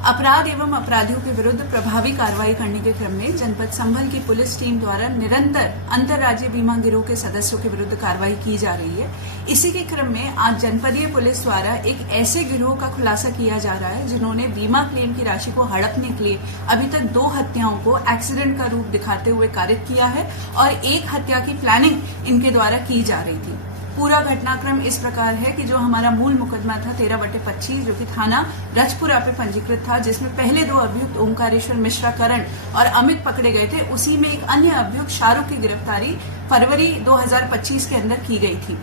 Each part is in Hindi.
अपराध एवं अपराधियों के विरुद्ध प्रभावी कार्रवाई करने के क्रम में जनपद संभल की पुलिस टीम द्वारा निरंतर अंतर्राज्यीय बीमा गिरोह के सदस्यों के विरुद्ध कार्रवाई की जा रही है। इसी के क्रम में आज जनपदीय पुलिस द्वारा एक ऐसे गिरोह का खुलासा किया जा रहा है जिन्होंने बीमा क्लेम की राशि को हड़पने के लिए अभी तक 2 हत्याओं को एक्सीडेंट का रूप दिखाते हुए कारित किया है और एक हत्या की प्लानिंग इनके द्वारा की जा रही थी। पूरा घटनाक्रम इस प्रकार है कि जो हमारा मूल मुकदमा था 13/25 जो कि थाना रजपुरा पे पंजीकृत था, जिसमें पहले 2 अभियुक्त ओंकारेश्वर मिश्रा करण और अमित पकड़े गए थे, उसी में एक अन्य अभियुक्त शाहरुख की गिरफ्तारी फरवरी 2025 के अंदर की गई थी।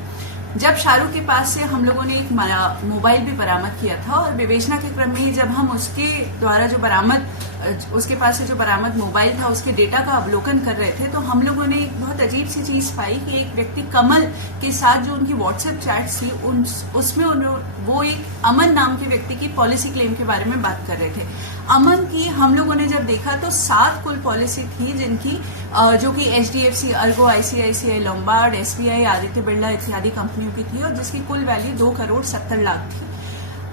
जब शाहरुख के पास से हम लोगों ने एक मोबाइल भी बरामद किया था और विवेचना के क्रम में ही जब हम उसके पास से जो बरामद मोबाइल था उसके डेटा का अवलोकन कर रहे थे तो हम लोगों ने एक बहुत अजीब सी चीज पाई कि एक व्यक्ति कमल के साथ जो उनकी व्हाट्सएप चैट्स थी उसमें वो एक अमन नाम के व्यक्ति की पॉलिसी क्लेम के बारे में बात कर रहे थे। अमन की हम लोगों ने जब देखा तो 7 कुल पॉलिसी थी जिनकी जो कि HDFC, Ergo, ICICI, Lombard, SBI, Aditya Birla इत्यादि कंपनियों की थी और जिसकी कुल वैल्यू 2,70,00,000 थी।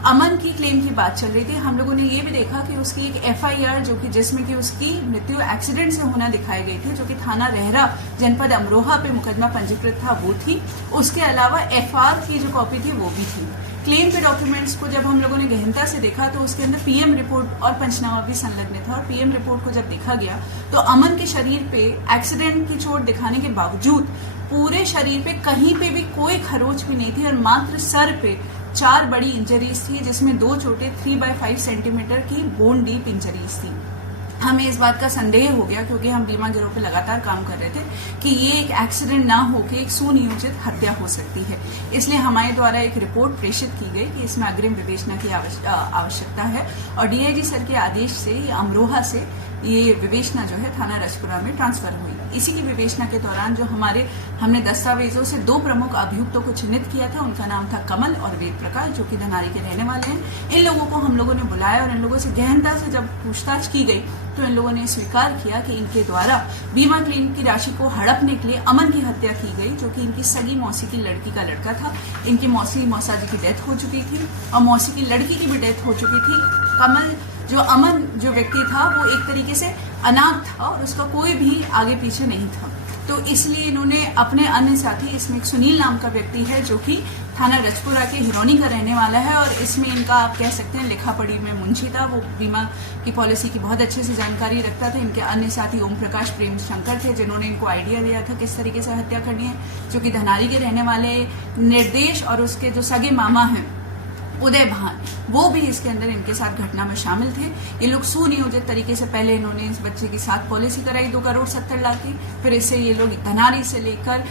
अमन की क्लेम की बात चल रही थी। हम लोगों ने ये भी देखा कि उसकी एक FIR जो कि जिसमें कि उसकी मृत्यु एक्सीडेंट से होना दिखाई गई थी, जो कि थाना रहरा जनपद अमरोहा पे मुकदमा पंजीकृत था, वो थी। उसके अलावा FR की जो कॉपी थी वो भी थी। क्लेम के डॉक्यूमेंट्स को जब हम लोगों ने गहनता से देखा तो उसके अंदर PM रिपोर्ट और पंचनामा भी संलग्न था और PM रिपोर्ट को जब देखा गया तो अमन के शरीर पे एक्सीडेंट की चोट दिखाने के बावजूद पूरे शरीर पे कहीं पे भी कोई खरोच भी नहीं थी और मात्र सर पे 4 बड़ी इंजरीज थी, जिसमें 2 चोटें 3/5 सेंटीमीटर की बोन डीप इंजरीज थी। हमें इस बात का संदेह हो गया क्योंकि हम बीमा गिरोह पे लगातार काम कर रहे थे कि ये एक एक्सीडेंट ना होकर एक सुनियोजित हत्या हो सकती है। इसलिए हमारे द्वारा एक रिपोर्ट प्रेषित की गई कि इसमें अग्रिम विवेचना की आवश्यकता है और DIG सर के आदेश से अमरोहा से ये विवेचना जो है थाना रजपुरा में ट्रांसफर हुई। इसी की विवेचना के दौरान जो हमने दस्तावेजों से 2 प्रमुख अभियुक्तों को चिन्हित किया था, उनका नाम था कमल और वेद प्रकाश, जो कि धनारी के रहने वाले हैं। इन लोगों को हम लोगों ने बुलाया और इन लोगों से गहनता से जब पूछताछ की गई तो इन लोगों ने स्वीकार किया कि इनके द्वारा बीमा क्लेम की राशि को हड़पने के लिए अमन की हत्या की गई, जो कि इनकी सगी मौसी की लड़की का लड़का था। इनकी मौसा जी की डेथ हो चुकी थी और मौसी की लड़की की भी डेथ हो चुकी थी। अमन जो व्यक्ति था वो एक तरीके से अनाथ था और उसका कोई भी आगे पीछे नहीं था, तो इसलिए इन्होंने अपने अन्य साथी, इसमें एक सुनील नाम का व्यक्ति है जो कि थाना रजपुरा के हिरोनी का रहने वाला है और इसमें इनका आप कह सकते हैं लिखा पढ़ी में मुंशी था। वो बीमा की पॉलिसी की बहुत अच्छे से जानकारी रखता था। इनके अन्य साथी ओम प्रकाश प्रेम शंकर थे जिन्होंने इनको आइडिया दिया था किस तरीके से हत्या करनी है, जो कि धनारी के रहने वाले निर्देश और उसके जो सगे मामा हैं उदय भान, वो भी इसके अंदर इनके साथ घटना में शामिल थे। ये लोग सुनियोजित तरीके से पहले इन्होंने इस बच्चे की साथ पॉलिसी कराई 2,70,00,000 की, फिर इससे ये लोग धनारी से लेकर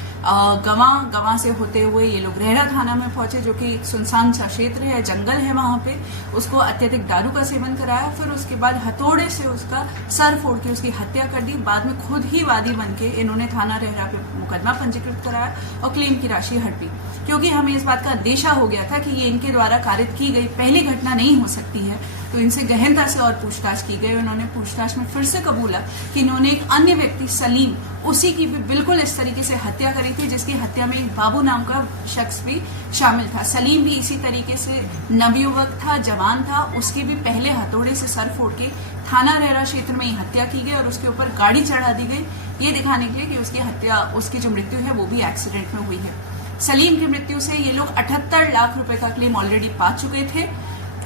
गवां से होते हुए ये लोग रहरा थाना में पहुंचे, जो कि एक सुनसान सा क्षेत्र है, जंगल है वहां पे। उसको अत्यधिक दारू का सेवन कराया, फिर उसके बाद हथौड़े से उसका सर फोड़ के उसकी हत्या कर दी। बाद में खुद ही वादी बन के इन्होंने थाना रहरा पे मुकदमा पंजीकृत कराया और क्लेम की राशि हड़पी, क्योंकि हमें इस बात का अंदेशा हो गया था कि ये इनके द्वारा कारित की गई पहली घटना नहीं हो सकती है। तो इनसे गहनता से और पूछताछ की गई। उन्होंने पूछताछ में फिर से कबूला कि इन्होंने एक अन्य व्यक्ति सलीम, उसी की भी बिल्कुल इस तरीके से हत्या करी थी, जिसकी हत्या में एक बाबू नाम का शख्स भी शामिल था। सलीम भी इसी तरीके से नवयुवक था, जवान था, उसकी भी पहले हथौड़े से सर फोड़ के थाना रहरा क्षेत्र में ही हत्या की गई और उसके ऊपर गाड़ी चढ़ा दी गई, ये दिखाने के लिए कि उसकी जो मृत्यु है वो भी एक्सीडेंट में हुई है। सलीम की मृत्यु से ये लोग 78 लाख रुपए का क्लेम ऑलरेडी पा चुके थे।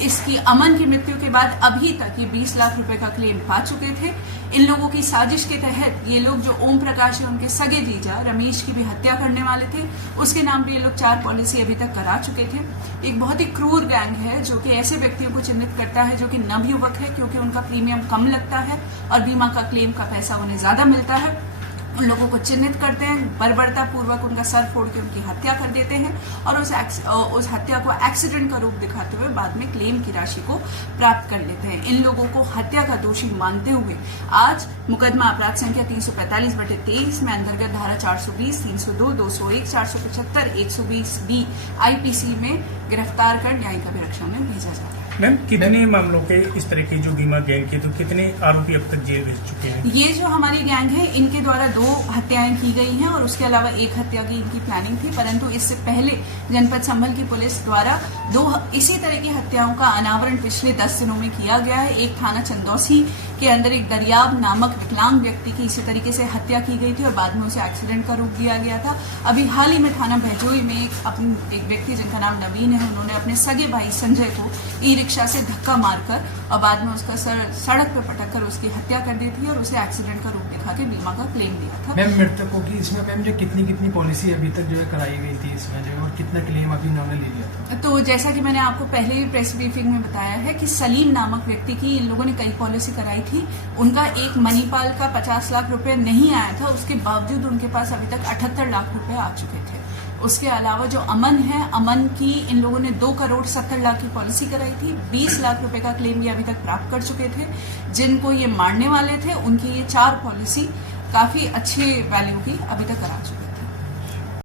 इसकी अमन की मृत्यु के बाद अभी तक ये 20 लाख रुपए का क्लेम पा चुके थे। इन लोगों की साजिश के तहत ये लोग जो ओम प्रकाश है उनके सगे जीजा रमेश की भी हत्या करने वाले थे। उसके नाम पे ये लोग 4 पॉलिसी अभी तक करा चुके थे। एक बहुत ही क्रूर गैंग है जो कि ऐसे व्यक्तियों को चिन्हित करता है जो कि नवयुवक है, क्योंकि उनका प्रीमियम कम लगता है और बीमा का क्लेम का पैसा उन्हें ज्यादा मिलता है। उन लोगों को चिन्हित करते हैं, बर्बरता पूर्वक उनका सर फोड़ के उनकी हत्या कर देते हैं और उस हत्या को एक्सीडेंट का रूप दिखाते हुए बाद में क्लेम की राशि को प्राप्त कर लेते हैं। इन लोगों को हत्या का दोषी मानते हुए आज मुकदमा अपराध संख्या 345/23 में अंतर्गत धारा 420, 302, 201, 475, 120B IPC में गिरफ्तार कर न्यायिक अभिरक्षा में भेजा जाता है। मैम कितने मामलों के इस तरह की जो बीमा गैंग के, तो कितने आरोपी अब तक जेल भेज चुके हैं? ये जो हमारी गैंग है इनके द्वारा 2 हत्याएं की गई हैं और उसके अलावा 1 हत्या की इनकी प्लानिंग थी, परंतु इससे पहले जनपद संभल की पुलिस द्वारा 2 इसी तरह की हत्याओं का अनावरण पिछले 10 दिनों में किया गया है। एक थाना चंदौसी के अंदर एक दरियाब नामक विकलांग व्यक्ति की इसी तरीके से हत्या की गई थी और बाद में उसे एक्सीडेंट का रूप दिया गया था। अभी हाल ही में थाना भैजोई में एक व्यक्ति जिनका नाम नवीन है, उन्होंने अपने सगे भाई संजय को ई रिक्शा से धक्का मारकर और बाद में उसका सड़क पर पटक कर उसकी हत्या कर दी थी और उसे एक्सीडेंट का रूप दिखा के बीमा का क्लेम दिया था। मैम मृतकों की इसमें मैम जो कितनी पॉलिसी अभी तक जो है कराई गई थी इसमें जो, और कितना क्लेम अभी इन्होंने ले लिया था? तो जैसा कि मैंने आपको पहले ही प्रेस ब्रीफिंग में बताया है कि सलीम नामक व्यक्ति की इन लोगों ने कई पॉलिसी कराई थी। उनका एक मणिपाल का 50 लाख रुपए नहीं आया था, उसके बावजूद उनके पास अभी तक 78 लाख रुपए आ चुके थे। उसके अलावा जो अमन है, अमन की इन लोगों ने 2 करोड़ 70 लाख की पॉलिसी कराई थी। 20 लाख रुपए का क्लेम ये अभी तक प्राप्त कर चुके थे। जिनको ये मारने वाले थे उनकी ये 4 पॉलिसी काफी अच्छे वैल्यू की अभी तक करा चुके थे।